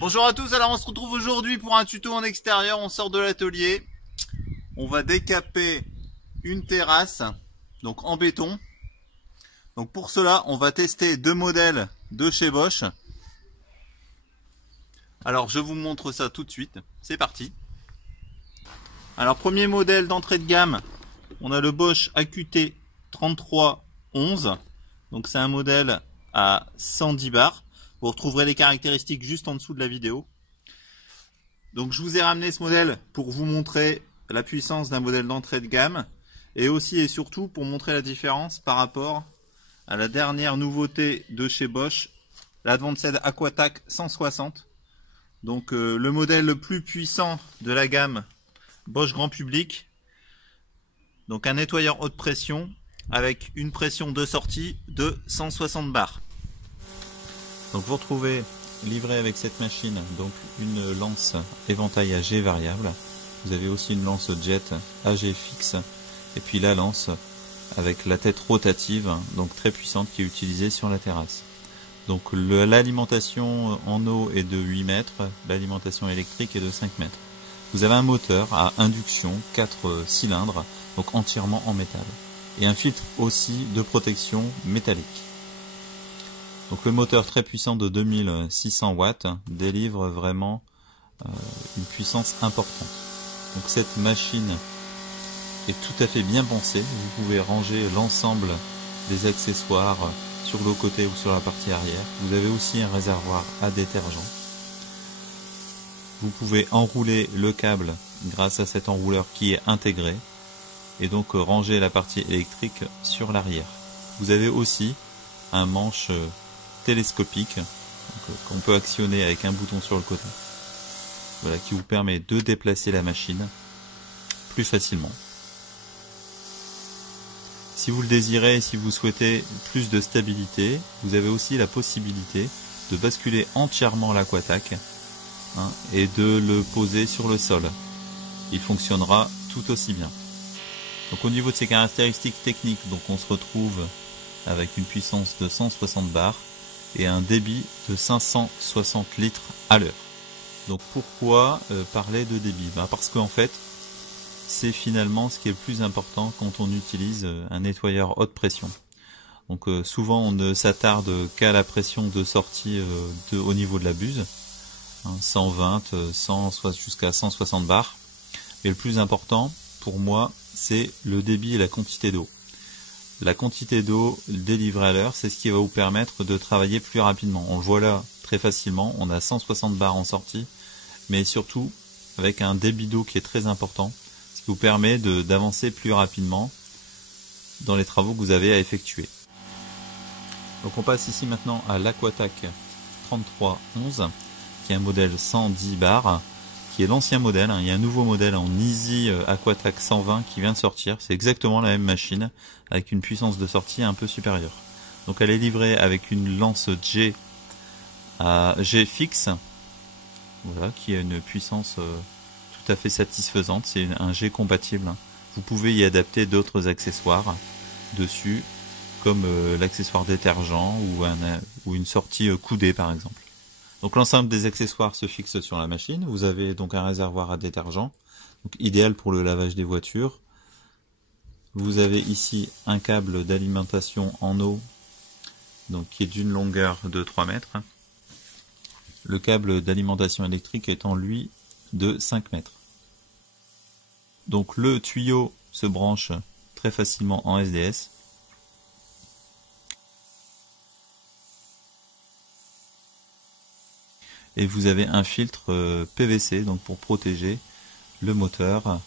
Bonjour à tous, alors on se retrouve aujourd'hui pour un tuto en extérieur, on sort de l'atelier. On va décaper une terrasse, donc en béton. Donc pour cela, on va tester deux modèles de chez Bosch. Alors je vous montre ça tout de suite, c'est parti. Alors premier modèle d'entrée de gamme, on a le Bosch AQT 3311. Donc c'est un modèle à 110 bars. Vous retrouverez les caractéristiques juste en dessous de la vidéo. Donc je vous ai ramené ce modèle pour vous montrer la puissance d'un modèle d'entrée de gamme et aussi et surtout pour montrer la différence par rapport à la dernière nouveauté de chez Bosch, l'Advanced Aquatac 160. Donc le modèle le plus puissant de la gamme Bosch grand public. Donc un nettoyeur haute pression avec une pression de sortie de 160 bars. Donc vous retrouvez livré avec cette machine donc une lance éventail AG variable. Vous avez aussi une lance jet AG fixe et puis la lance avec la tête rotative donc très puissante qui est utilisée sur la terrasse. Donc l'alimentation en eau est de 8 mètres, l'alimentation électrique est de 5 mètres. Vous avez un moteur à induction 4 cylindres donc entièrement en métal et un filtre aussi de protection métallique. Donc le moteur très puissant de 2600 watts délivre vraiment une puissance importante. Donc cette machine est tout à fait bien pensée. Vous pouvez ranger l'ensemble des accessoires sur le côté ou sur la partie arrière. Vous avez aussi un réservoir à détergent. Vous pouvez enrouler le câble grâce à cet enrouleur qui est intégré et donc ranger la partie électrique sur l'arrière. Vous avez aussi un manche télescopique qu'on peut actionner avec un bouton sur le côté, voilà, qui vous permet de déplacer la machine plus facilement. Si vous le désirez et si vous souhaitez plus de stabilité, vous avez aussi la possibilité de basculer entièrement l'Aquatac et de le poser sur le sol. Il fonctionnera tout aussi bien. Donc au niveau de ses caractéristiques techniques, donc on se retrouve avec une puissance de 160 bars et un débit de 560 litres à l'heure. Donc pourquoi parler de débit? Parce qu'en fait, c'est finalement ce qui est le plus important quand on utilise un nettoyeur haute pression. Donc souvent on ne s'attarde qu'à la pression de sortie au niveau de la buse, 120, 100, jusqu'à 160 bars. Mais le plus important pour moi, c'est le débit et la quantité d'eau. La quantité d'eau délivrée à l'heure, c'est ce qui va vous permettre de travailler plus rapidement. On le voit là très facilement, on a 160 bars en sortie, mais surtout avec un débit d'eau qui est très important, ce qui vous permet d'avancer plus rapidement dans les travaux que vous avez à effectuer. Donc on passe ici maintenant à l'Aquatac 3311, qui est un modèle 110 bars, qui est l'ancien modèle. Il y a un nouveau modèle en Easy Aquatac 120 qui vient de sortir. C'est exactement la même machine avec une puissance de sortie un peu supérieure. Donc elle est livrée avec une lance G à G fixe, voilà, qui a une puissance tout à fait satisfaisante. C'est un G compatible. Vous pouvez y adapter d'autres accessoires dessus, comme l'accessoire détergent ou une sortie coudée par exemple. Donc l'ensemble des accessoires se fixe sur la machine. Vous avez donc un réservoir à détergent, donc idéal pour le lavage des voitures. Vous avez ici un câble d'alimentation en eau, donc qui est d'une longueur de 3 mètres. Le câble d'alimentation électrique étant lui de 5 mètres. Donc le tuyau se branche très facilement en SDS. Et vous avez un filtre PVC donc pour protéger le moteur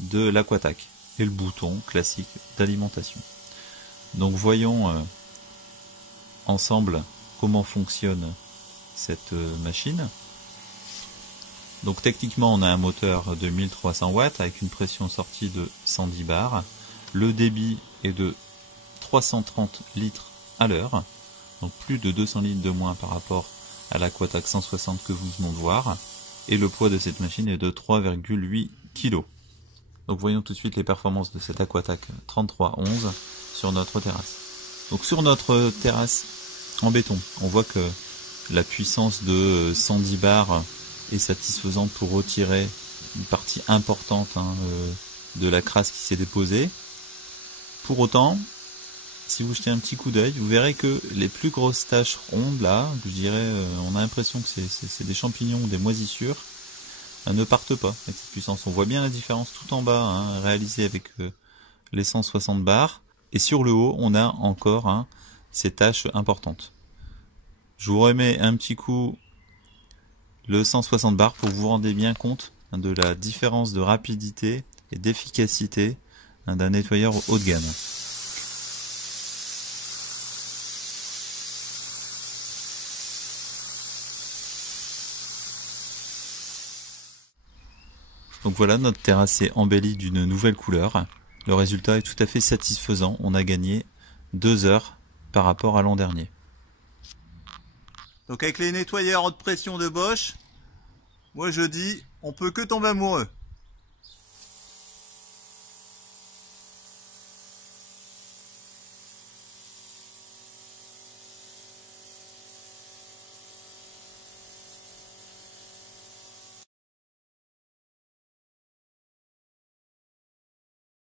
de l'Aquatac et le bouton classique d'alimentation. Donc voyons ensemble comment fonctionne cette machine. Donc techniquement on a un moteur de 1300 watts avec une pression sortie de 110 bars. Le débit est de 330 litres à l'heure, donc plus de 200 litres de moins par rapport à l'Aquatac 160 que vous venons de voir, et le poids de cette machine est de 3,8 kg. Donc voyons tout de suite les performances de cette Aquatac 3311 sur notre terrasse. Donc sur notre terrasse en béton, on voit que la puissance de 110 bars est satisfaisante pour retirer une partie importante de la crasse qui s'est déposée. Pour autant, si vous jetez un petit coup d'œil, vous verrez que les plus grosses taches rondes là, je dirais, on a l'impression que c'est des champignons ou des moisissures, ne partent pas avec cette puissance. On voit bien la différence tout en bas, réalisée avec les 160 bars. Et sur le haut, on a encore ces taches importantes. Je vous remets un petit coup le 160 bars pour vous rendre bien compte de la différence de rapidité et d'efficacité d'un nettoyeur haut de gamme. Donc voilà, notre terrasse est embellie d'une nouvelle couleur. Le résultat est tout à fait satisfaisant. On a gagné 2 heures par rapport à l'an dernier. Donc avec les nettoyeurs haute pression de Bosch, moi je dis, on peut que tomber amoureux.